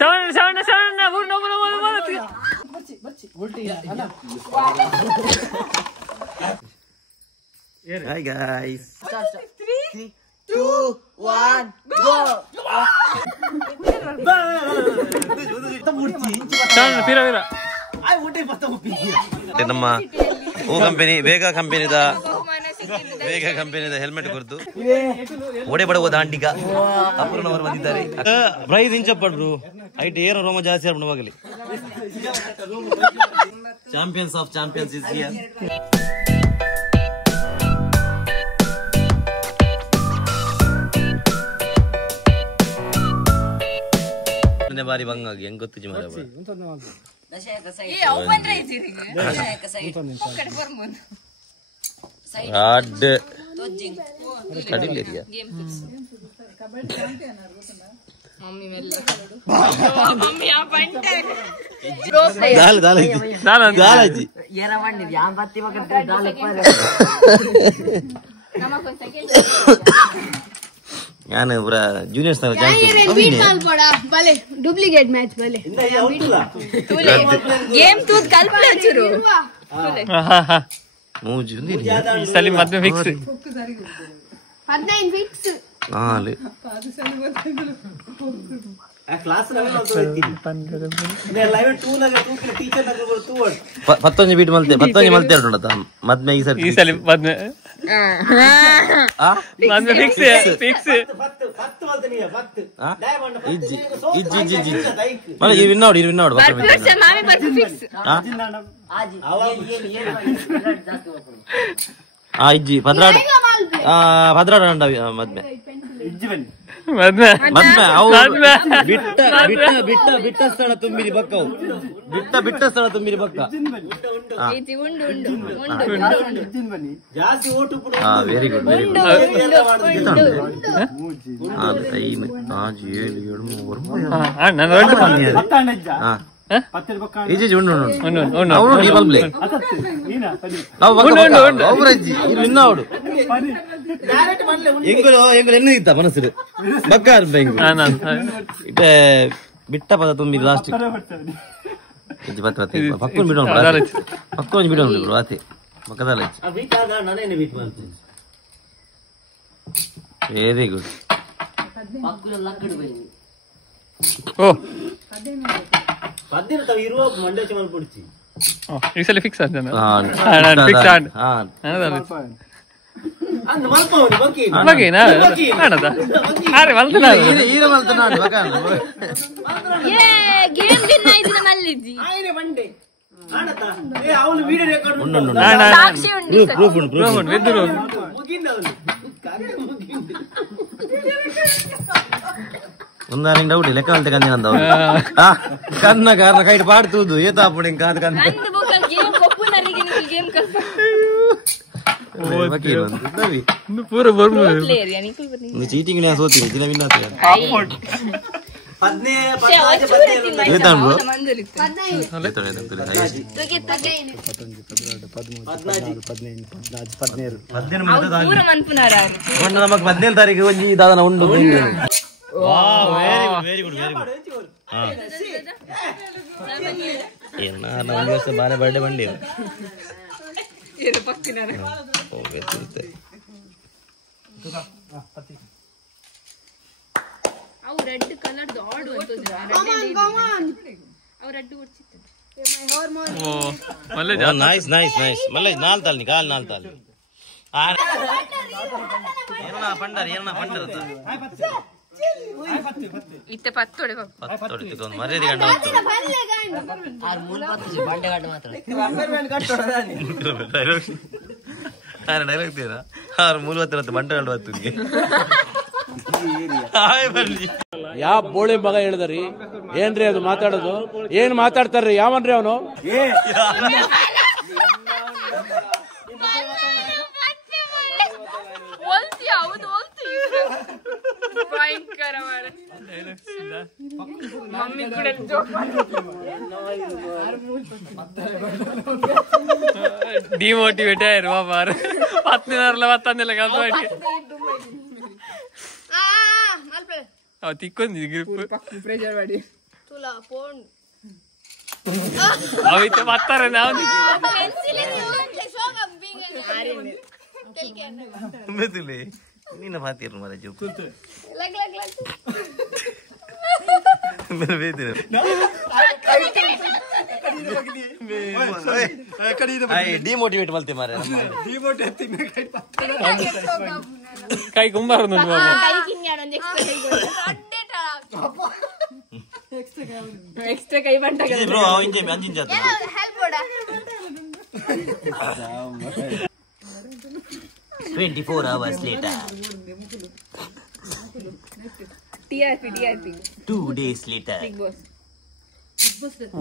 Hi guys. 3, 2, 1, go. ನಮ್ಮ ಓ company ವೇಗ ಕಂಪನಿದ helmet ಕೊಡ್ತು ಓಡೆ ಬಡವ ದಾಂಡಿಗ ಅಪೂರ್ಣವರು ಬಂದಿದ್ದಾರೆ. ಪ್ರೈಸ್ ಇಂಚಪ್ಪಡ್ರು ಐಟ್ ಏನೋ ರೋಮ ಜಾಸ್ತಿ ಆಗ್ಬಿಡುವಾಗಲಿ. Champions of champions is here. ಬಾರಿ ಬಂಗಾಗಿ ಹೆಂಗ್ ಗೊತ್ತು ಮಾರ ನಾನು ಪೂರ ಜೂನಿಯರ್ಸ್ डुप्लीकेट मैच भले गेम तू कल प्लेचुरु ಮೂಜು ಸಲಿ ಮತ್ತೆ ಫಿಕ್ಸ್ 19 ಫಿಕ್ಸ್ ಹಾಲೆ ಆ ಕ್ಲಾಸ್ ಲೆವೆಲ್ ಅಂತ ಹೇಳ್ತೀನಿ ನೆ ಲೈವ್ 2 ನಗ 2 ಟೀಚರ್ ನಗ ಬರು 2 ಪತ್ತೊಂಜಿ ಬೀಟ್ ಮಲ್ತೆ ಉಂಟತ ಮದ್ಮೆ ಈ ಸಲಿ ಮದ್ಮೆ ಮದ್ಮೆ ಫಿಕ್ಸ್ 10 ಮಲ್ತೆ ನೀ 10 ಡೈಮಂಡ್ ಇಜ್ಜಿ ಮಲ್ಲ ಈ ವಿನ್ ಔಟ್ ಮಾಮಿ ಬರ್ತು ಫಿಕ್ಸ್ ಆಜಿ ಇಜ್ಜಿ ಭದ್ರಾಡ ಮದ್ಮೆ ಬಿಟ್ಟ ಸ್ಥಳ ತುಂಬಿರಿ ಬಕ್ಕವು ಬಿಟ್ಟ ಸ್ಥಳ ತುಂಬಿರಿ ಬಕ್ಕ ವೆರಿ ಗುಡ್ ಎನ್ನು ಇತ್ತ ಮನಸ್ಸು ಬಕ್ಕ ಬಿಟ್ಟ ಪದ ತುಂಬಿ ಲಾಸ್ಟ್ ಪಕ್ಕ ಬಿಡೋಣ ಬಿಡೋಣ ಆತೆ ಪಕ್ಕದಲ್ಲ ವೆರಿ ಗುಡ್ ಇರುವ ಮಂಡ್ಯ ಚಮಲ್ ಪುಡ್ಚಿ ಈ ಸಲ ಫಿಕ್ಸ್ ಆದ ಒಂದಾನಿ ಡೌಟ್ ಲೆಕ್ಕ ಅಂತೆ ಕಂದಿನಂದವ ಕನ್ನ ಕಾರಣ ಕೈಟ್ ಪಾಡ್ತುದು ಏತಾಪುಡಿ ಕಾದ ಕನ್ನ ಪೂರ ಬರ್ಮು ಚೀಟಿಂಗ್ ಸೋತೀನಿ ದಿನ ವಿನ್ನಾತ ನಮಕ್ 17 ತಾರೀಕು ಒಂಜಿ ದಾದನ ಉಂಡು ವೆರಿ ಗುಡ್ ಒಂದು ವರ್ಷ ಬಾರೆ ಬರ್ಡೇ ಬಂಡಿ ರೆಡ್ ಕಲರ್ ನೈಸ್ ಮಲ್ಲೇಶ್ ನಾಲ್ತಾಲ್ನಿ ಕಾಲ್ ನಾಲ್ತಾಲ್ನಿ ಪಂಡರ್ ಇತ್ತೆ ಪತ್ತೊಡೆ ಮರ್ಯಾದೆ ಗಂಡ ಡೈಲಾಗ್ ತೀರಾ 30 ಬಂಡೆ ಗಂಡ ಬತ್ತು ಯಾವ ಬೋಳಿ ಮಗ ಹೇಳಿದ್ರಿ ಏನ್ರಿ ಅದು ಮಾತಾಡೋದು ಏನ್ ಮಾತಾಡ್ತಾರ್ರಿ ಯಾವನ್ರಿ ಅವನು मम्मी ಕೂಡ ಡಿಮೋಟಿವೇಟ್ ಆಯ್ರು ಬಾಬಾರು 10 ಕಲ್ತು ತಿಕ್ಕೊಂದಿ ಗ್ರಿಪ್ ಪ್ರೆಷರ್ ಮಾಡಿ तुला फोन ಅವಿತ್ತೆ ಬರ್ತಾರೆ ನಾವು बेतुले ನೀನ ಮಾತಿರು ಮರ ಜೋ लग लग लग मेरे बेतुले आई डिमोटिवेट बोलते मारे ಕೈ ಕುಂಬಾರ एक्स्ट्रा कई बंटा ब्रो इंजे में अंजिन जाता हेल्प होड़ा 24 hours later TRP 2 days later Bigg Boss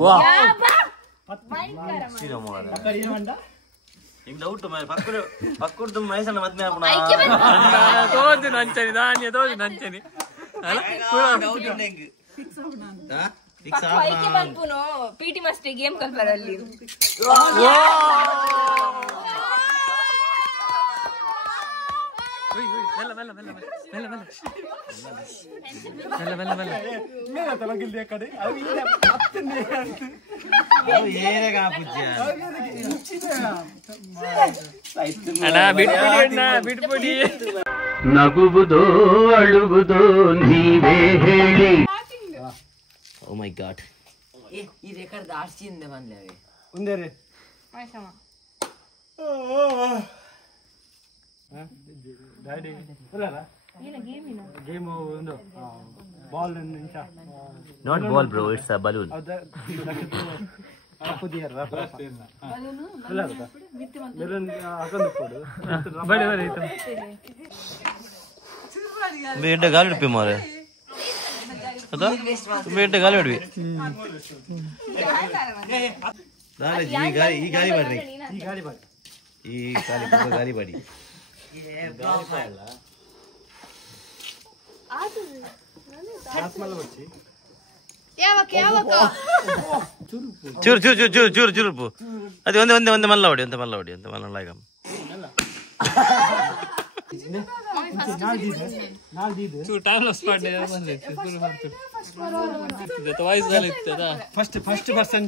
ವಾಹ್ ಸಿರೋ ಮಾರ ಈಗ ಡೌಟ್ ಮೈ ಪಕ್ಕುಡು ಮೈಸಣ್ಣ ಮದ್ಮೆ ಹಾಕೋಣ ತೋಜು ನಂಚನಿ ದಾನಿಯ ತೋಜು ನಂಚನಿ ಅಲ್ಲ ಡೌಟ್ ಉಂಟೆಂಗ್ ಫಿಕ್ಸ್ ಪೈಕೆ ಬಂದ್ಪುನು ಪಿಟಿ ಮಾಸ್ಟರ್ ಗೇಮ್ ಕಲ್ಪರಲ್ಲಿ ಮೆಲ್ಲ ಮೆಲ್ಲ ಮೆಲ್ಲ ಮೆಲ್ಲ ಮೆಲ್ಲ ಮೆಲ್ಲ ಮೆಲ್ಲ ಮೆಲ್ಲ ಮೇಲೆ ತಲಗಿಲ್ದೆ ಕಡೆ ಅವು ಇಲ್ಲ ಹತ್ತನೇ ಏನೇಗ ಪೂಜ್ಯ ಅಣ್ಣ ಬಿಟ್ಬಿಡಿ ಅಣ್ಣ ಬಿಟ್ಬಿಡಿ ನಗುವುದೋ ಅಳುವುದೋ ನೀವೇ ಹೇಳಿ ಓ ಮೈ ಗಾಡ್ ಈ ರೆಕಾರ್ಡ್ ಆರ್ಸಿಯಿಂದ ಬಂದ್ಲವೆ ಒಂದೇ ರೇ ಡ್ಯಾಡಿ ಅಲ್ಲ ಗೇಮ್ ಒಂದು ಬಾಲ್ ನಿಂಚ not ball bro it's a balloon ಅದ ಪುದಿಯರ ಅಲ್ಲ ಅದ ಮೆರನ್ ಹಾಕೊಂಡು ಕೊಡು ಬಡಿ ಬಡಿ ಬೇಡ ಗಾಳಿ ಹಿಡ್ಪಿ ಮಾರೆ ಅದ ಬೇಡ ಗಾಳಿ ಹಿಡ್ವಿ ಈ ಗಾಳಿ ಬರ್ರಿ ಈ ಗಾಡಿ ಬಾಡಿ ಈ ಗಾಳಿ ಬಾಡಿ ಚೂರು ಚೂರು ಚೂರು ಚೂರು ಚೂರು ಚೂರು ಅದು ಒಂದೇ ಮಲ್ಲ ಹೊಡಿ ಒಂದೇ ಮಲ್ಲ ಈಗ ಚೂರು ಟೈಮ್ ಲಾಸ್ ಮಾಡಿ ಬಂದ್ರೆ ಜೊತೆ ವಾಯ್ಸ್ ಗಾಲ ಇತ್ತದ ಫಸ್ಟ್ ಪರ್ಸನ್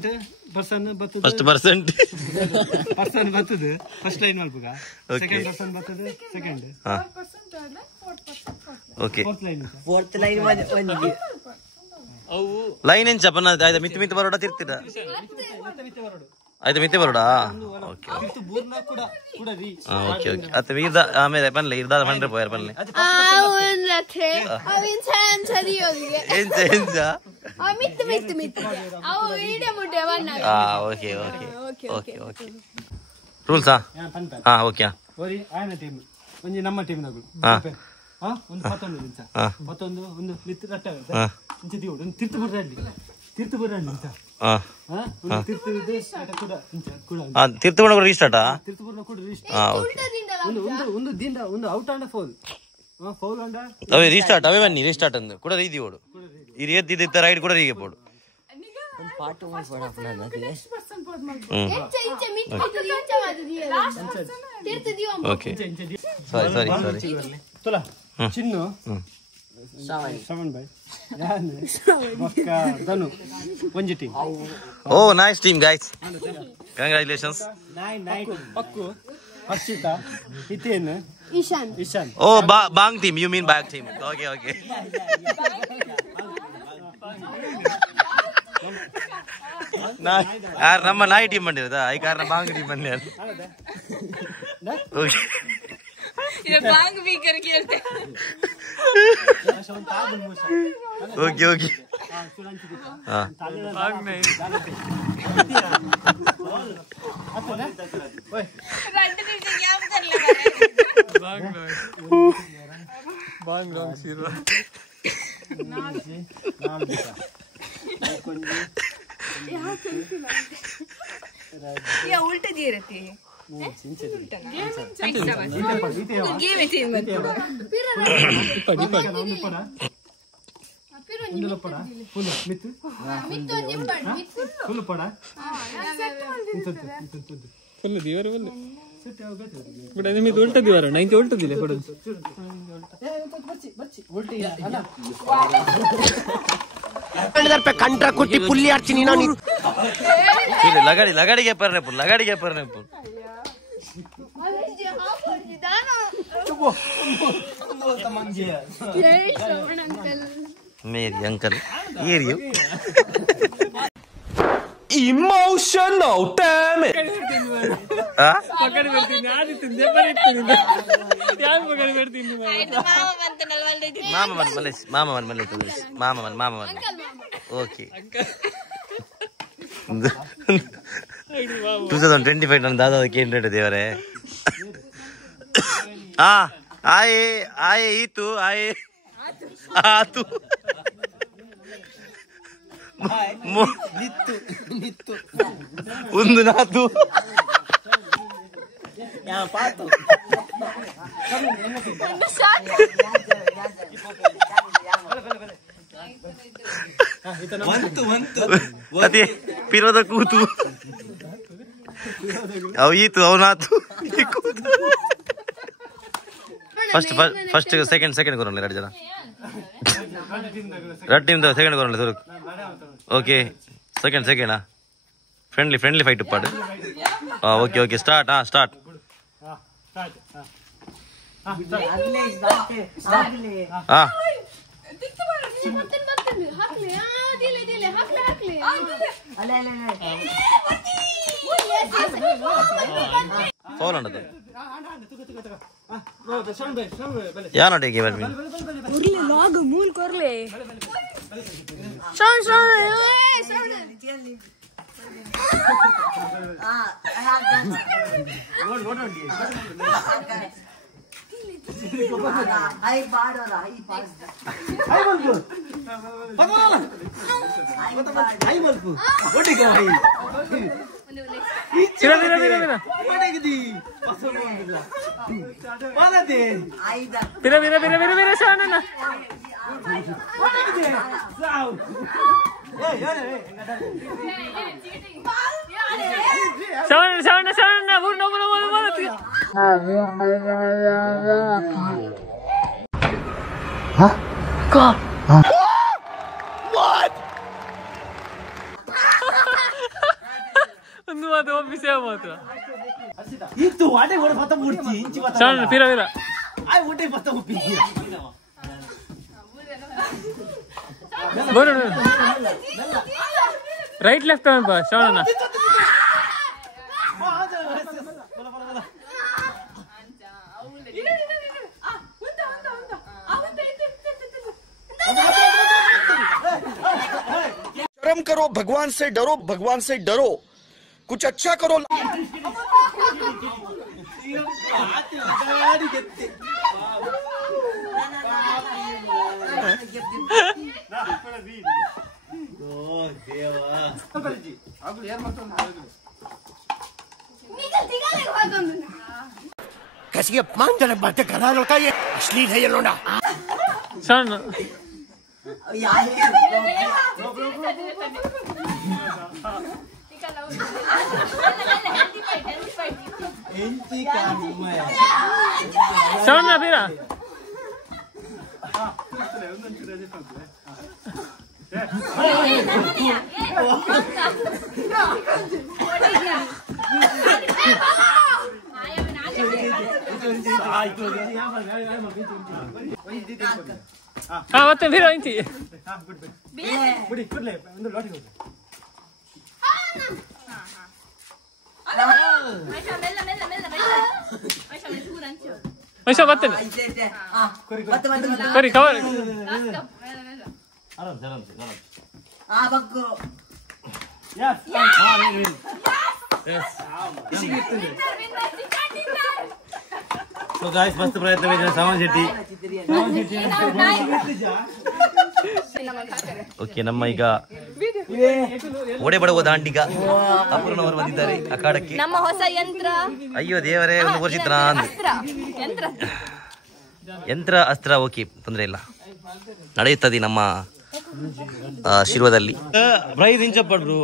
ಬರ್ತದೆ ಫಸ್ಟ್ ಪರ್ಸೆಂಟ್ ಬರ್ತದೆ ಫಸ್ಟ್ ಲೈನ್ ಮಲ್ಪುಗ Okay. ಸೆಕೆಂಡ್ ಪರ್ಸನ್ ಬರ್ತದೆ ಸೆಕೆಂಡ್ ಓಕೆ ಫೋರ್ತ್ ಲೈನ್ ಒಂದಿಗೆ ಅವು ಲೈನ್ ಏನ್ ಚಪನ ಆಯ್ತಾ ಮಿತ್ತು ಬರೋಡ ತಿರ್ತಿರ ಆಯ್ತಾ ಮಿತ್ತೆ ಬರೋಡಾ ಓಕೆ ಓಕೆ ಅತ್ತ ವೀರ್ದ ಆಮೇಲೆ ಬನ್ಲಿ ಇರ್ದಾದ ಬಂದ್ರೆ ಪೋಯರ್ ಬನ್ಲಿ ಏನ್ ಓಕೆ ಓಕೆ ಓಕೆ ಓಕೆ ರೂಲ್ಸಾ ಹಾ ಓಕೆ ಓರಿ ಆಯನ ಟೀಮ್ ಒಂಜಿ ನಮ್ಮ ಟೀಮ್ ನಗು ಹಾ ಒಂದು 11 ನಿಮಿಷ ಹಾ 11 ಒಂದು ಮಿತ್ರ ಕಟ್ಟ ಹಾ ಇಂಚ ದಿವಡು ಒಂದು ತೀರ್ಥ ಬರಲಿ ಇಂಚ ಹಾ ಒಂದು ತೀರ್ಥ ಇದೆ ಕೂಡ ಇಂಚ ಕೂಡ ತೀರ್ಥಗುಣ ರೀಸ್ಟಾರ್ಟಾ ತೀರ್ಥಪುರ ಕೂಡ ಹಾ ಓಕೆ ಒಂದು ದಿಂದ ಒಂದು ಔಟ್ ಅಂಡ ಫೌಲ್ ಅಂಡ ಅವೇ ರೀಸ್ಟಾರ್ಟ್ ಅವೇ ಬನ್ನಿ ರೀಸ್ಟಾರ್ಟ್ ಅಂದು ಕೂಡ ರೀತಿ ಓಡು ಈ ರೀತಿ ರೈಡ್ ಕೂಡ ರೀಗೆ ಪೋಡು ಪಾರ್ಟ್ 1 ಫೋಡಪ್ಪ ಓಕೆ ಸಾರಿ ತುಲ ಚಿನ್ನು 7 ಬೈ ಯಾನೆ ಬಕ್ಕ ದನು ಒಂಜಿ team oh nice team guys congratulations 9 ಪಕ್ಕು ಹರ್ಷಿತ ಹಿತೇನ್ ಇಶಾನ್ ಓ ಬಾಂಗ್ team you mean back team okay okay ಯಾರು ನಮ್ಮ ನಾಯಿ ಟೀಮ್ ಬಂದಿರೋದ ಈ ಕಾರಣ ಬಾಂಗ್ ಟೀಮ್ ಬಂದ ಓಕೆ बांग भी करके खेलते ओके ओके हाँ भाग नहीं भाग लॉन्ग सीरो ये उल्टे दिए रहते हैं ಫುಲ್ ದಿವಾರ ಬಟ್ ನಿಮಗೆ ಉಲ್ಟ ದಿವಾರ 90 ಉಲ್ಟ ದಿಲೆ ಕೊಡೋದು कंट्रा कुटी पुल्ली आर्ची लगाड़ी पर मेरी अंकल ये Emotional damn it. ಪಕಡಿ ಬರ್ತೀನಿ ಆದಿ ತಿಂದೆ ಬರೀತೀನಿ ಯಾರು ಪಕಡಿ ಬರ್ತೀನಿ ಮಾಮ ಮಲ್ಲೇಶ್ ಓಕೆ 2025 ನನ್ನ ದಾದಾದ ಕೇಂದ್ರ ದೇವರೇ ಆಯೆ ಈತು ಆಯೆ ಆತು ಒಂದು ನಾತು ಅದೇ ಪಿರೋದ ಕೂತು ಅವು ಈತು ಅವು ನಾತು ಫಸ್ಟ್ ಸೆಕೆಂಡ್ ಕೊರೋಣ ಎರಡು ಜನ ರೆಡ್ ಟೀಮ್ ಸೆಕೆಂಡ್ ಕೊರೋಣ sir okay second friendly fight ಪಾಡು ಓಕೆ ಸ್ಟಾರ್ಟ್ ಫೌಲ್ ಅಂಡದು ಯಾನೊಟ್ಟಿಗೆ ಬರ್ಮಿ ಲಾಗ್ ಮೂಲ್ ಕೊರ್ಲೆ ಒಂದು ಮಾತು ಒಪ್ಪಿಸಿ ಮಾತು itu ada orang patah murci inci patah sana pira ay udah patah upi bono right left turn pa sana शर्म करो, भगवान से डरो, कुछ अच्छा करो. कैसी अपमान जनक बातें कर रहा लड़का, ये अश्लील है ये लोंडा. sana sana pira ಮತ್ತೆ ಫಿರ ಇಂತಿ ಬಿಡಿ ಒಂದು ಲಾಟಿ ಐಶಾ ಬರ್ತೇನೆ ಕರಿ ಕವರ್ So guys, first ಪ್ರಯತ್ನ ವೇಜನ ಸಾವನ್ ಶೆಟ್ಟಿ. ಓಕೆ, ನಮ್ಮ ಈಗ ಓಡೆ ಬಡವ ದಾಂಡಿಗ ಅಪೂರ್ಣವರು ಬಂದಿದ್ದಾರೆ ಅಖಾಡಕ್ಕೆ. ನಮ್ಮ ಹೊಸ ಯಂತ್ರ. ಅಯ್ಯೋ ದೇವರೇ, ಒಂದು ವರ್ಷಿತ್ರ ಯಂತ್ರ ಅಸ್ತ್ರ. ಓಕೆ, ತೊಂದರೆ ಇಲ್ಲ, ನಡೆಯುತ್ತದೆ ನಮ್ಮ ಶಿರ್ವದಲ್ಲಿ. ಪ್ರೈಸ್ ಇಂಚಪ್ಪಡ್ರು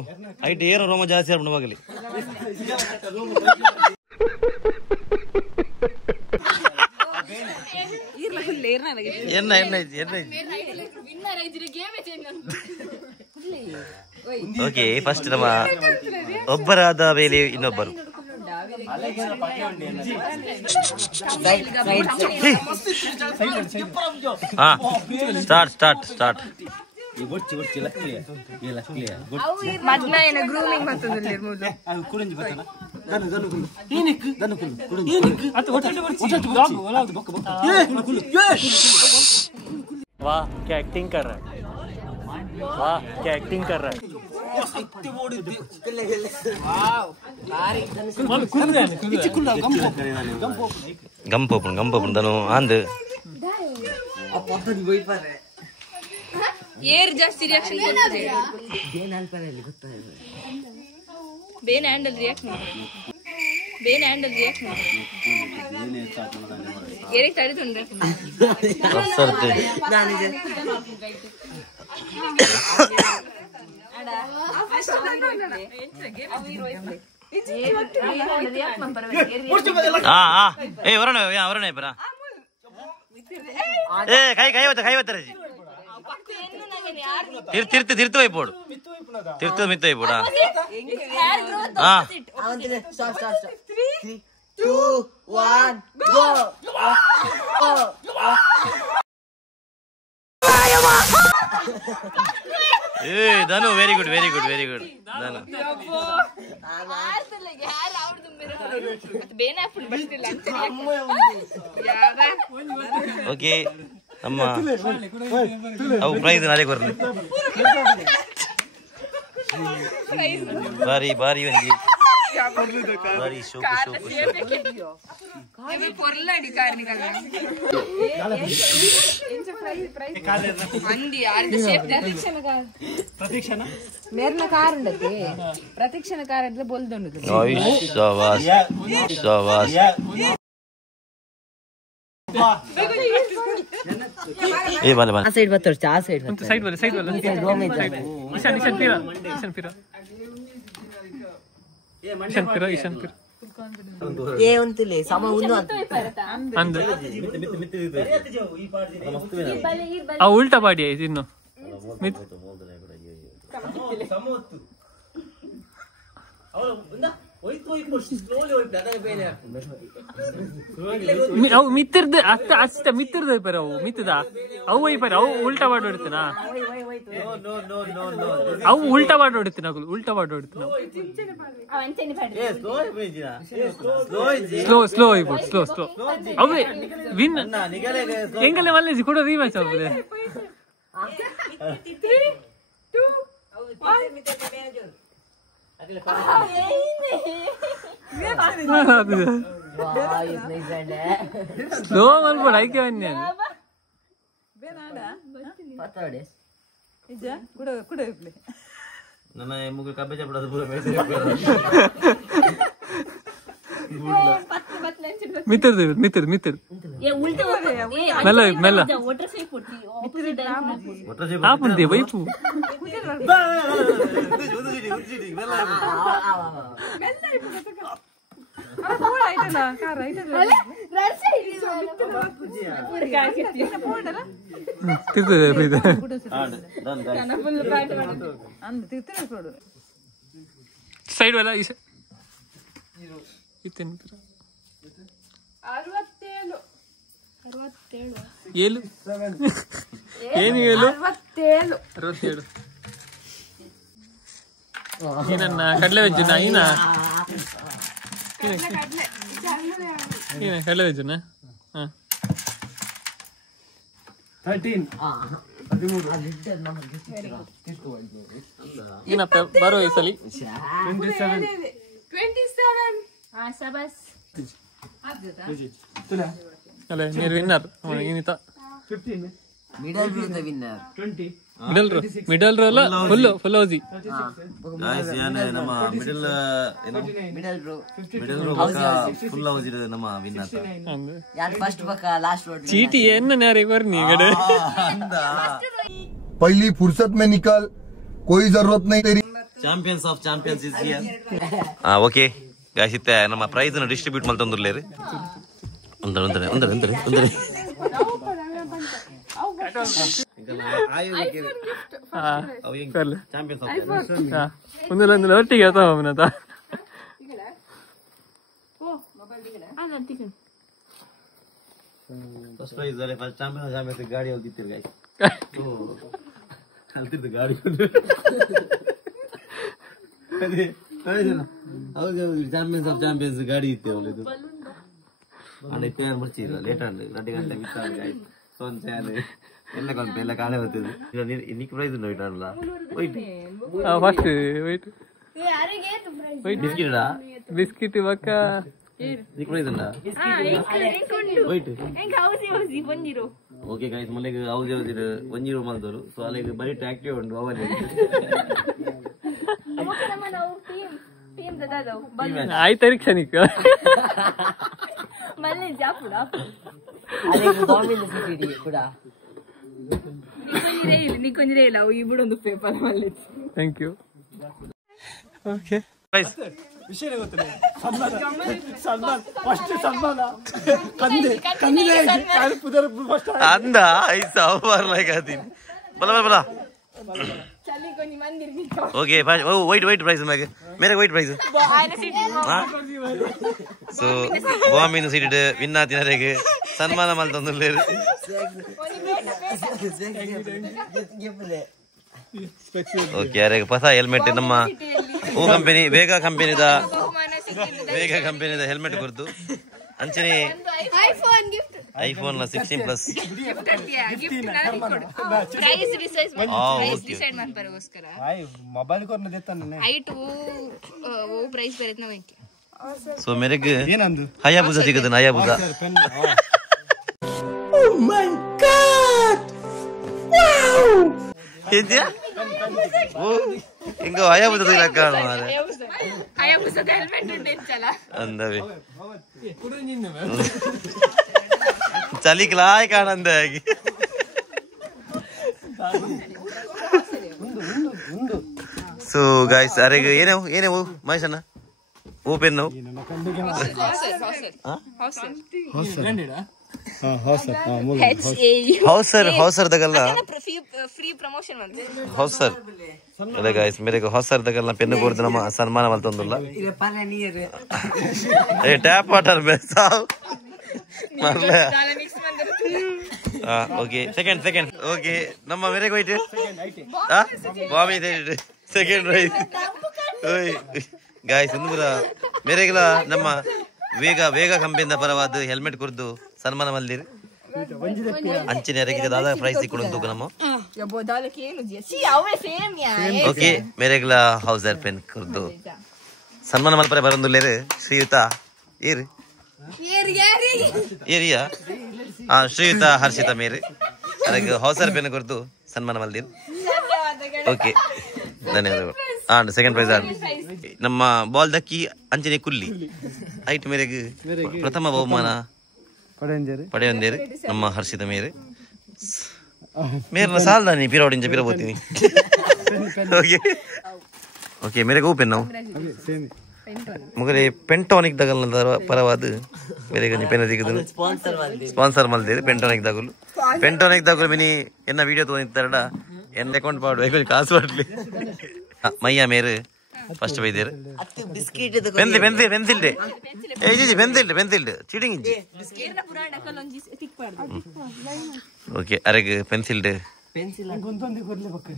ಐಟ್ ಏರೋ ರೋಮ ಜಾಸ್ತಿ ಆಗ್ಬಿಟ್ಟು ಹೋಗಲಿ. ಓಕೆ ಫಸ್ಟ್ ನಮ್ಮ ಒಬ್ಬರಾದ ಮೇಲೆ ಇನ್ನೊಬ್ಬರು. ಹಾ ಸ್ಟಾರ್ಟ್ वाह क्या एक्टिंग कर रहा है, वाह क्या एक्टिंग कर रहा है. ಗಂಪು ದನು ಅಂದು ಏರ್ ಜಾಸ್ತಿ ರಿಯಾಕ್ಷನ್ ಕೊಡ್ತದೆ. ಬೇನ್ ಹ್ಯಾಂಡಲ್ ರಿಯಾಕ್ಟ್ ಏರಿಗ್ ತಡಿತುಂಡ್ರೆ ವರಣ ಬರ ಏ ಕೈ ಒತ್ತರಜಿ ತಿರ್ತು ವೈಪೋಡು ತಿರ್ತು ಮಿತ್ತು ವೈಪೋಡ. ಏ ಧನು ವೆರಿ ಗುಡ್ ಧನು. ಓಕೆ ಅಮ್ಮ ಅವು ಪ್ರೈಸ್ ನಾಳೆ ಕೊರ್ಲಿ ಬಾರಿ ಒಂಜಿ ಬಾರಿ ಶೋಕು ಪ್ರತಿಕ್ಷಣ ಕಾರ್ ಅಂದ್ರೆ ಬೋಲ್ದೊಂಡು ए वाले आ साइड बत्तर आ साइड वाला ईशान फिर ये उंतले सम उन्नु अंद आ उल्टा पाडी है इन्नु मित ಅವು ಮಿತ್ತಿರ್ದ ಅಷ್ಟ ಮಿತ್ತಿರ್ದ ಪರ ಅವು ಮಿತ್ತದ ಅವು ವೈಪರ ಅವು ಉಲ್ಟಾ ಮಾಡಿ ಹೊಡಿತೀನ ಅವು ಉಲ್ಟಾ ಮಾಡಿ ಹೊಡಿತೀನ ಉಲ್ಟಾ ಮಾಡಿ ಹೊಡಿತೀನ ಸ್ಲೋ అయిపోయి ಸ್ಲೋ ಅವೇ ವಿನ್ ಎಂಗಲೇ ಮಲ್ಲೇಜಿ ಕೂಡ ರೀಮ್ಯಾಚ್ ಆಗುತ್ತದೆ. ಸ್ಲೋ ಮಲ್ಪಡ ಐಕೆ ಬನ್ನಿ ನನ್ನ ಮುಗ ಕಬ್ಬೆ ಚಪ್ಪಡದು ಪೂರ ಮಿತ್ತರ್ ಮೆಲ್ಲ ಮೆಲ್ಲ ಆಪುಂದೆ ವೈಪು ಸೈಡ್ ವಲ್ಲ ಏಳು ಏನು 67 ಏನನ್ನ ಕಡಲೆ ವೆಜ್ಜುನ ಈನ ಕಡಲೆ ವೆಜ್ಜುನ 13 ಏನಪ್ಪ ಬರೋ ಈ ಸಲಿ 27 ಅಲ್ಲ ನೀರು ವಿನ್ನರ್ ಏನಿತ 15 middle row the winner 20 middle row ಅಲ್ಲ ಫುಲ್ ಔಜಿ ಗಾಯ್ಸ್ ಯಾನೆ ನಮ್ಮ ಮಿಡಲ್ ರೋ ಫುಲ್ ಔಜಿ ಇರೋದು ನಮ್ಮ ವಿನ್ನರ್ ಯಾರ್ ಫಸ್ಟ್ ಬಕ ಲಾಸ್ಟ್ ರೋಡ್ ಚೀಟಿ ಏನು ನ್ಯಾರೆ ಕೊರ್ನಿ ಗಡೆ पहली फुर्सत में निकल, कोई जरूरत नहीं तेरी. Champions of champions is here. Okay guys ಇತ್ತೆ ನಮ್ಮ ಪ್ರೈಸ್ ಅನ್ನು ಡಿಸ್ಟ್ರಿಬ್ಯೂಟ್ ಮಾಡ್ತಂದ್ರಲೇರಿ ಒಂದರೆ ಒಂದೊಂದು ಒಟ್ಟಿಗೆ ಅವನತ ಫಸ್ಟ್ ಪ್ರೈಸ್ ಫಸ್ಟ್ ಚಾಂಪಿಯನ್ ಗಾಡಿ ಹೋಗ್ತಿರ್ತೀವಿ ಗಾಯ್ಸ್ ಕಲ್ತಿದ್ದು ಗಾಡಿ ಹೌದು ಚಾಂಪಿಯನ್ಸ್ ಆಫ್ ಚಾಂಪಿಯನ್ಸ್ ಗಾಡಿ ಇತ್ತು ಅವಳಿದು ಅಂದ್ರೆ ಪೇರ್ ಮುಚ್ಚಿಲ್ಲ ಲೇಟ್ ಆಂಡ್ 2 ಗಂಟೆ ಮಿಸ್ ಆಗಿ ಗಾಯ್ಸ್ ಸೊಂಚೆ ಎಲ್ಲ ಕೊಂಪೆ ಎಲ್ಲ ಕಾಣೆ ಬರ್ತಿದ್ದು ನಿಕ್ ಪ್ರೈಸ್ ಉಂಟು ಇಟ್ಟಲ್ಲ ವೈಟ್ ಫಸ್ಟ್ ವೈಟ್ ಬಿಸ್ಕಿಟಾ ಬಿಸ್ಕಿಟ್ ಬಕ್ಕ ನಿಕ್ ಪ್ರೈಸ್ ಉಂಟಾ ವೈಟ್ ಓಕೆ ಗೈಸ್ ಮೊನ್ನೆಗೆ ಹೌದು ಹೌದು 1-0 ಮಾಡಿದವರು ಸೊ ಅಲ್ಲಿಗೆ ಬರೀ ಆಕ್ಟಿವ್ ಉಂಟು ಅವಲ್ಲಿ ಆಯ್ತು ರಿಕ್ಷನಿಕ್ ಥ್ಯಾಂಕ್ ಯು ಓಕೆ ವಿಷಯ ಗೊತ್ತಿಲ್ಲ ಸಲ್ಮಾನ್ ಫಸ್ಟ್ ಸಲ್ಮಾನ ಕಂದೆ ಅಂದ ಐಸಾ ಬರ್ಲಾಗ ಅದೀನಿ ಬಲ ಬಲ ಬಲ ओके वाइट प्राइस मेरे वाइट प्राइस सो ಬಾಂಬಿನ ಸೀಟ್ ವಿನ್ ಆತಿನರೆಗೆ ಸನ್ಮಾನ ಮಾಡ್ತಂದ್ರೆ ಓಕೆ ಅರೆ ಹೊಸ ಹೆಲ್ಮೆಟ್ ನಮ್ಮ ಕಂಪನಿ ವೇಗ ಕಂಪನಿದ ಹೆಲ್ಮೆಟ್ ಕೊಡ್ತು ಅಂಚನೆ ಐಫೋನ್ 16 ಪ್ಲಸ್ ಮೊಬೈಲ್ ಕೊರ್ನ ದೇತಾನೆ ಐಟ್ वो प्राइस ಬರುತ್ತೆ ನಮಗೆ ಸೊ ಮೇರೆಗೆ ಏನಂದು ಹಯಾಬುಜಾ ಸಿಗುತ್ತೆ ಹಯಾಬುಜಾ ಓ ಮೈ ಗಾಡ್ ವಾವ್ ಏನ್ಯಾ ಓ ಇಂಗ ಹಯಾಬುಜಾ ಸಿಗಲಕ್ಕ ಮಾರೆ ಹಯಾಬುಜಾ ಹೆಲ್ಮೆಟ್ ಉಂಟು ಚಲ ಅಂದವೆ ಚಲಿಕ್ಲಾಯ್ ಕಾಣಂದಾಗಿ ಸೊ ಗಾಯ್ಸ್ ಅರೆಗೆ ಏನೇವು ಮಹೇಶಣ್ಣ ಓಪೆನ್ ಹೌಸರ್ ತಗಲ್ಲ ಫ್ರೀ ಪ್ರಮೋಷನ್ ಹೌಸರ್ ಅದೇ ಗಾಯ್ಸ್ ಮೇರೆಗೆ ಹೌಸರ್ ತಗಲ್ಲ ಪೆನ್ ಕೊಡ್ದು ನಮ್ಮ ಸನ್ಮಾನ ಮಾಡ್ತಂದಲ್ಲ ಏ ಟ್ಯಾಪ್ ವಾಟರ್ ಬೇಸಾವ್ ಮರ್ಲೆ ಓಕೆ ಸೆಕೆಂಡ್ ಓಕೆ ನಮ್ಮ ಮೇರೆಗೆ ಹೋಯ್ತು ಬಾಮಿ ಸೆಕೆಂಡ್ ರೈಸ್ ಓಯ್ ಗಾಯ್ಸ್ ಒಂದು ಮೇರೆಗೆಲ್ಲ ನಮ್ಮ ವೇಗ ಕಂಪನಿಯಿಂದ ಪರವಾದ ಹೆಲ್ಮೆಟ್ ಕೊರ್ದು ಸನ್ಮಾನ ಮಲ್ದಿರಿ ಅಂಚಿನ ಎರಗಿದೆ ದಾದ ಪ್ರೈಸ್ ಸಿಕ್ಕೊಡು ನಮ್ಮ ಓಕೆ ಮೇರೆಗೆಲ್ಲ ಹೌಸರ್ ಪೆನ್ ಕೊರ್ದು ಸನ್ಮಾನ ಮಲ್ಪರೆ ಬರಂದುಲ್ಲೇರು ಶ್ರೀಯುತ ಏರಿಯಾ ಶ್ರೀಯುತ ಹರ್ಷಿತ ಮೇರೆ ಅದಕ್ಕೆ ಹೌಸರ್ ಪೆನ್ ಕೊರ್ದು ಸನ್ಮಾನ ಮಲ್ದಿರಿ ಓಕೆ ಧನ್ಯವಾದಗಳು ಸೆಕೆಂಡ್ ಪ್ರೈಸ್ ನಮ್ಮ ಬಾಲ್ ದಕ್ಕಿ ಅಂಚನೆ ಕುಲ್ಲಿ ಐಟ್ ಮೇರೆಗೆ ಪ್ರಥಮ ಬಹುಮಾನ ಪಡೆಯೊಂದೇರು ನಮ್ಮ ಹರ್ಷಿತ ಮೇರೆ ಮೇರ್ನ ಸಾಲ್ದ ನೀ ಪಿರೋಡಿಂಚ ಪಿರಬೋತೀನಿ ಓಕೆ ಓಕೆ ಮೇರೆಗೆ ಓಪೆನ್ ನಾವು ಮುಗರೆ ಪೆಂಟಾನಿಕ್ ದಗಲ್ ಪರವಾದ ಮೇರೆಗೆ ಪೆನ್ ತೆಗೆದು ಸ್ಪಾನ್ಸರ್ ಮಲ್ದೇರು ಪೆಂಟಾನಿಕ್ ದಗಲು ಮಿನಿ ಎನ್ನ ವಿಡಿಯೋ ತಗೊಂಡಿದ್ದಾರಡ ಎನ್ನ ಅಕೌಂಟ್ ಪಾಡು ಕಾಸು ಮಾಡ್ಲಿ ಮಯ್ಯ ಮೇರೆ ಫಸ್ಟ್ ಬೈದೇರು ಪೆನ್ಸಿಲ್ ಪೆನ್ಸಿಲ್ ಚೀಟಿಂಗ್ ಓಕೆ ಅರೆಗೆ ಪೆನ್ಸಿಲ್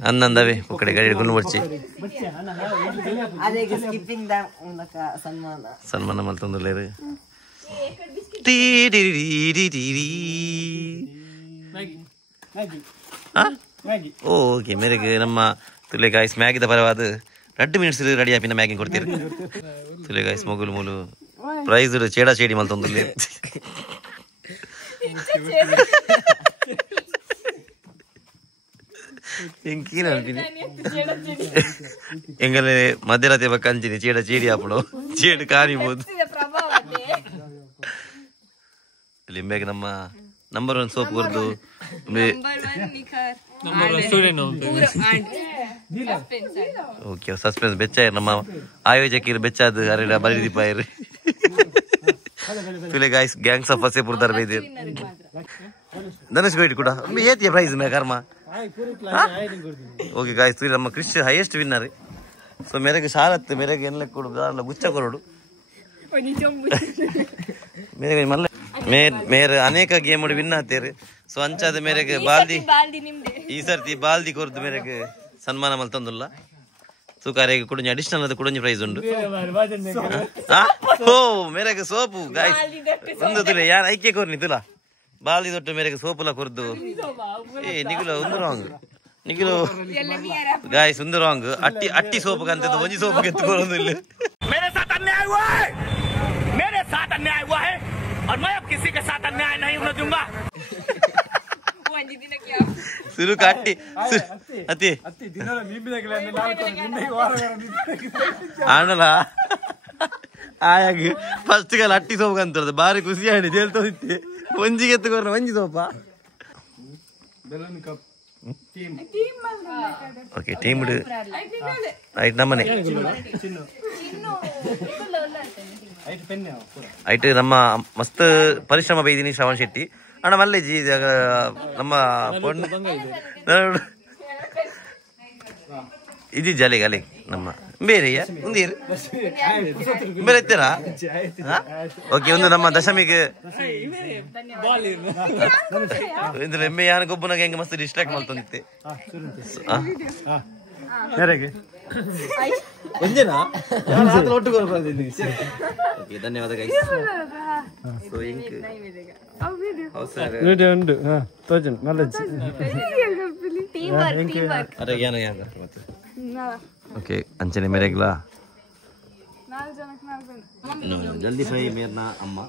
ಅನ್ನಂದವೆ ಒಕ್ಕಡೆ ಗಾಡಿ ಹಿಡ್ಕೊಂಡು ಬರ್ಚಿ ಸನ್ಮಾನ ಮಲ್ತಂದುಲ್ಲೇರು ಓಕೆ ಮೇರೆಗೆ ನಮ್ಮ ತುಲೆ ಗಾಯ್ಸ್ ಮ್ಯಾಗಿದ ಪರವಾದ 2 ಮಿನಿಟ್ಸ್ ರೆಡಿ ಆಪಿನ ಮ್ಯಾಗಿಂಗ್ ಕೊಡ್ತೀರಿ ತುಲೆ ಗಾಯ್ಸ್ ಮೊಗುಲು ಮೂಲು ಪ್ರೈಸ್ ಚೇಡಾ ಚೇಡಿ ಮಲ್ತಂದುಲ್ಲೆ ಎಂಗಲೆ ಮಧ್ಯರಾತ್ರಿ ಪಕ್ಕ ಅಂಚಿನಿ ಚೇಡಿ ಹಾಪಡು ಚೇಡು ಕಾಣಿಬಹುದು ಲಿಂಬೆಗೆ ನಮ್ಮ ನಂಬರ್ 1 ಸೋಪ್ ಕೊರ್ದು ಓಕೆ ಸಸ್ಪೆನ್ಸ್ ಬೆಚ್ಚಾಯಿರು ನಮ್ಮ ಆಯೋಜಕರು ಬೆಚ್ಚಾದ ಅರೆಡ ಬರಿದಿಪ್ಪಾಯಿರು ತುಲೆ ಗಾಯ್ಸ್ ಗ್ಯಾಂಗ್ಸ್ ಆಫ್ ಫಸೇಪುರ ದರ್ಬೇದಿರು ಧನುಷ್ ಗೋಯ್ಟ್ ಕೂಡ ಏತಿಯ ಪ್ರೈಸ್ ಮೇ ಕರ್ಮ ಓಕೆ ಗಾಯ್ಸ್ ನಮ್ಮ ಕ್ರಿಶ್ ಹೈಯೆಸ್ಟ್ ವಿನ್ನರ್. ಸೊ ಮೇರೆಗೆ ಶಾರತ್ ಮೇರೆಗೆ ಎಲ್ಲ ಕೊಡುದು ಅಲ್ಲ ಗುಚ್ಚ ಕೊರಡು ಮೇರೆಗೆ ಮಲ್ಲ ಮೇರೆ ಅನೇಕ ಗೇಮ್ ವಿನ್ ಆತೇರಿ. ಸೊ ಅಂಚಾದ ಮೇರೆಗೆ ಬಾಲ್ದಿ ಈ ಸರ್ತಿ ಬಾಲ್ದಿ ಕೊರ್ದು ಮೇರೆಗೆ ಸನ್ಮಾನ ಮಲ್ತಂದುಲ್ಲ. ಸುಕಾರಿಗೆ ಕುಡಿഞ്ഞ ಅಡಿಷನಲ್ ಅದು ಕುಡಿഞ്ഞ ಪ್ರೈಸ್ ಉಂಟು. ಓ ಮೇರೆಗೆ ಸೋಪು ಗಾಯ್ಸ್ ಒಂದು ತುಲೆ ಯಾರು ಐಕ್ಯ ಕೊರ್ನಿ ತುಲ ಬಾಲ್ದಿ ದೊಡ್ಡ ಮೇರೆಗೆ ಸೋಪುಲ ಕೊರ್ದು ನಿಗುಲ ಒಂದು ರಾಂಗ್ ನಿಗುಲು ಗಾಯ್ಸ್ ಒಂದು ರಾಂಗ್ ಅಟ್ಟಿ ಸೋಪು ಕಂತದ್ದು ಒಂಜಿ ಸೋಪು ಎತ್ತುಕೊಳ್ಳೋದು ಇಲ್ಲ. मेरे साथ अन्याय हुआ है, मेरे साथ अन्याय हुआ है और मैं अब किसी के साथ अन्याय नहीं होने दूंगा. ಸುರುಕ ಅಟ್ಟಿ ಅತಿ ಆಣಲ್ಲ ಆಯಾಗಿ ಫಸ್ಟ್ ಗಾಲ ಅಟ್ಟಿ ಸೋಪು ಅಂತದ್ದು ಬಾರಿ ಖುಷಿ ಆಡಿ ಹೇಳ್ತೋದಿತ್ತೆ ಒಂಜಿಗೆ ಎತ್ತುಕೊರ ಒಂಜಿ ಸೋಪ. ಓಕೆ ಟೀಮ್ ಆಯ್ತು ನಮ್ಮನೆ ಆಯ್ತು ನಮ್ಮ ಮಸ್ತ್ ಪರಿಶ್ರಮ ಬೈದಿನಿ ಶ್ರವಣ್ ಶೆಟ್ಟಿ ಅಣ್ಣ ಮಲ್ಲೇಜಿ ನಮ್ಮ ಇದು ಜಲೆಗೆ ಅಲೆ ನಮ್ಮ ಬೇರೆಯ ಮುಂದೇರು ಬೇರೆ ಎತ್ತೀರಾ. ಓಕೆ ಒಂದು ನಮ್ಮ ದಶಮಿಗೆ ಇದ್ರ ಎಮ್ಮೆ ಯಾನ ಗೊಬ್ಬನಾಗ ಹೆಂಗೆ ಮಸ್ತ್ ಡಿಸ್ಟ್ರಾಕ್ಟ್ ಮಾಡ್ತಂದಿತ್ತೆ. ಧನ್ಯವಾದ ಗೈಸ್. ಓಕೆ ಅಂಚನೆ ಮೇರೆಗ್ಲಾ ಜಲ್ದಿ ಫ್ರೈ ಮೇರ್ನ ಅಮ್ಮ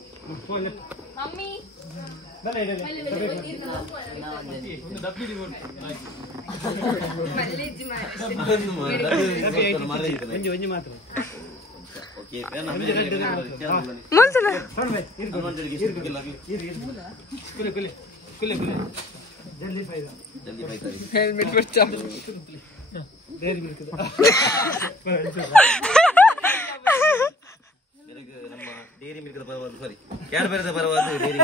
ನಮ್ಮ ಡೇರಿ ಮಿಲ್ಕ್ ಪರವಾದ ಸಾರಿ ಕ್ಯಾಡ್ಬೆರಿದ ಪರವಾದ ಡೇರಿ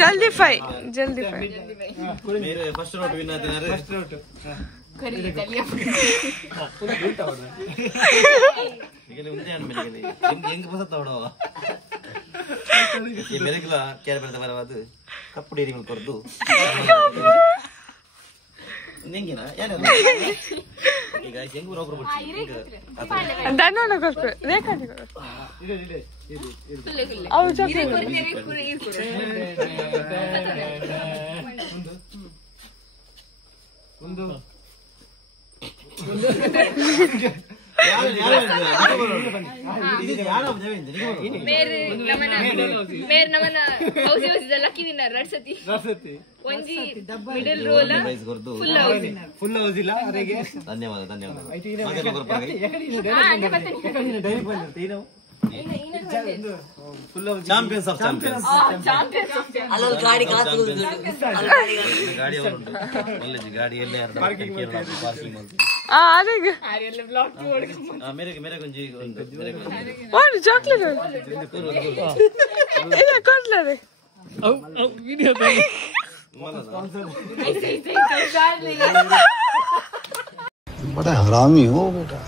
जल्दी फाई मेरे फर्स्ट रोट विन आते हैं फर्स्ट रोट ये उनके जान मिल गए यंग पसंद तोड़ो ये मेरे के ला क्या करते बारे बात कप डेरी मिल्क कर दो नहीं ना यार ये गाइस यंग रोक रोक दानो ना कर रेखा नहीं कर आओ जाके मेरे नमन हौसी वसी लकी विनर रडसती ಒಂಜಿ ಮಿಡಲ್ ರೋಲ್ ಫುಲ್ ಹೌಸ್ ಇಲ್ಲ ಅವರಿಗೆ ಧನ್ಯವಾದ ಚಾಂಪಿಯನ್ಸ್ ಆಫ್ ಚಾಂಪಿಯನ್ಸ್ ಅಲ್ಲಲ್ಲಿ ಗಾಡಿ ಕಾತು ಗಾಡಿ ಅವರುಂಟು ಒಳ್ಳೆ ಗಾಡಿಯಲ್ಲಿ ಪಾರ್ಕಿಂಗ್ ಆರೆಲ್ಲ ಬ್ಲಾಕ್ ಮೇರೆ ಕೊಂಚಿ ಒಂದು ಚಾಕ್ಲೇಟ್ ಇಲ್ಲ ಕೊಡ್ಲಾರೆ ವಿಡಿಯೋ बड़ा हरामी हो बेटा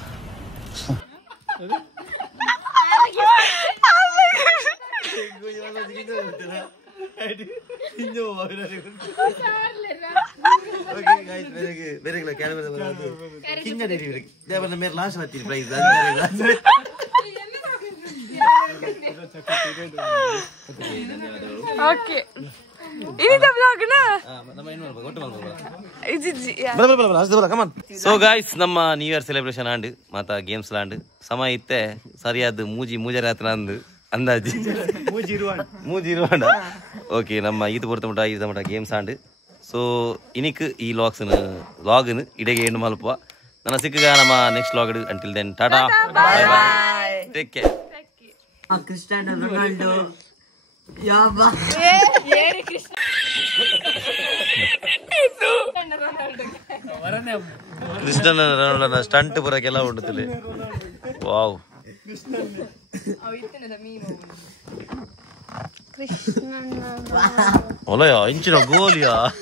मेरे लास्ट आती प्राइस ಓಕೆ ಇನಿದ ಬ್ಲಾಗ್ ನಾ ಸೊ ಗಾಯ್ಸ್ ನಮ್ಮ ನ್ಯೂ ಇಯರ್ ಸೆಲೆಬ್ರೇಷನ್ ಆಂಡ್ ಮಾತಾ ಗೇಮ್ಸ್ ಲಾಂಡ್ ಸಮಯ ಇತ್ತೆ ಸರಿಯಾದ ಮೂಜರಾತ್ರ ಅಂದು ಅಂದಾಜು ಮೂಜಿ ಇರುವಾಂಡ ಓಕೆ ನಮ್ಮ ಇದು ಪೊರ್ತ ಮಟ್ಟ ಗೇಮ್ಸ್ ಆಂಡ್ ಸೊ ಇನಿಕ್ ಈ ಲಾಗ್ನು ಇಡೆಗೆ ಹೆಣ್ಣು ಮಲ್ಪ ನನ್ನ ಸಿಕ್ಕ ನಮ್ಮ next vlog until then tata bye bye take care. Cristiano Ronaldo ಯಾವಾ ಏರಿ ಕೃಷ್ಣ ಕ್ರಿಸ್ಟಿಯಾನೋ ರೊನಾಲ್ಡೋನ ಸ್ಟಂಟ್ ಪೂರ ಕೆಲ ಉಂಟು ವಾವ್ ಕೃಷ್ಣನ ಒಲಯ ಇಂಚಿನ ಗೋಲಿಯಾ